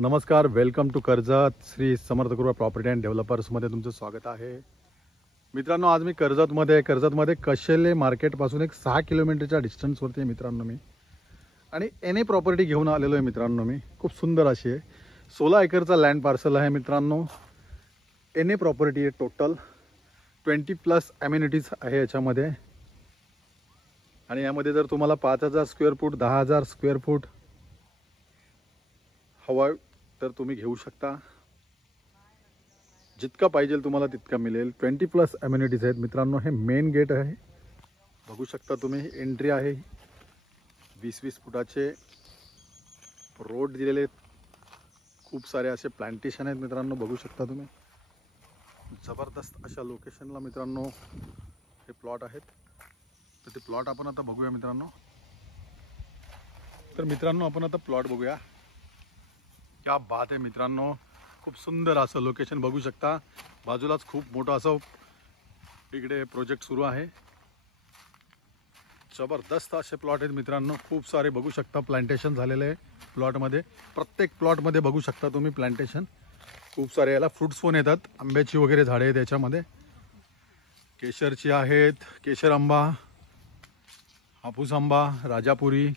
नमस्कार, welcome to Karjat Shri Samarth कृपा property and डेव्हलपर्समध्ये तुमचं स्वागत आहे. मित्रांनो, आज मी कर्जतमध्ये कशेले मार्केटपासून एक 6 किलोमीटरच्या डिस्टन्सवरती आहे मित्रांनो मी. आणि एन प्रॉपर्टी घेऊन आलेलो आहे मित्रांनो मी. खूप सुंदर अशी आहे. 16 एकरचा लँड पार्सल आहे मित्रांनो. एन प्रॉपर्टी आहे. टोटल 20+ ॲम्युनिटीज आहे याच्यामध्ये. आणि यामध्ये जर तुम्हाला 5,000 स्क्वेअर फूट 10,000 स्क्वेअर फूट हवा तर तुम्ही घेऊ शकता. जितका पाहिजे तुम्हाला तितका मिळेल. 20+ ॲम्युनिटीज आहेत मित्रांनो. हे मेन गेट आहे, बघू शकता तुम्ही. एंट्री आहे. 20-20 फुटाचे रोड दिलेले आहेत. खूप सारे असे प्लांटेशन आहेत मित्रांनो, बघू शकता तुम्ही. जबरदस्त अशा लोकेशनला मित्रांनो हे प्लॉट आहेत. तर ते प्लॉट आपण आता बघूया मित्रांनो. आपण आता प्लॉट बघूया. क्या बात आहे मित्रांनो. खूप सुंदर असं लोकेशन बघू शकता. बाजूलाच खूप मोठं असं इकडे प्रोजेक्ट सुरू आहे. जबरदस्त असे प्लॉट आहेत मित्रांनो. खूप सारे बघू शकता प्लांटेशन झालेले आहे प्लॉटमध्ये. प्रत्येक प्लॉटमध्ये बघू शकता तुम्ही प्लांटेशन. खूप सारे याला फ्रूट्स पण येतात. आंब्याची वगैरे झाडे आहेत याच्यामध्ये. केशरची आहेत, केशर आंबा, हापूस आंबा, राजापुरी.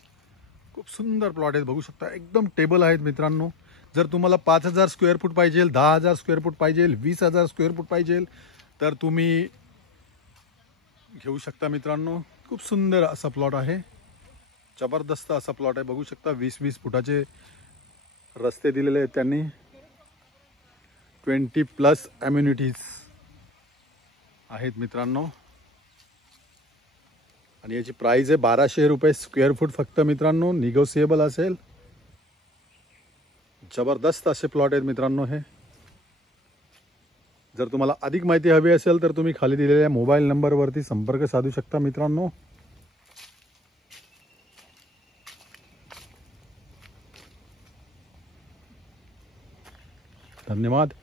खूप सुंदर प्लॉट आहेत बघू शकता. एकदम टेबल आहेत मित्रांनो. जर तुम्हाला 5,000 स्क्वेअर फूट पाहिजे, 10,000 स्क्वेअर फूट पाहिजे, 20,000 स्क्वेअर फूट पाहिजे तर तुम्ही घेऊ शकता मित्रांनो. खूप सुंदर असा प्लॉट आहे. जबरदस्त असा प्लॉट आहे बघू शकता. 20-20 फुटाचे रस्ते दिलेले आहेत त्यांनी. 20+ ॲम्युनिटीज आहेत मित्रांनो. आणि याची प्राइस आहे 1,200 रुपये स्क्वेअर फूट फक्त मित्रांनो. निगोसिएबल असेल. जबरदस्त असे प्लॉट आहेत मित्रांनो हे. जर तुम्हाला अधिक माहिती हवी असेल तर तुम्ही खाली दिलेल्या मोबाईल नंबरवरती संपर्क साधू शकता मित्रांनो. धन्यवाद.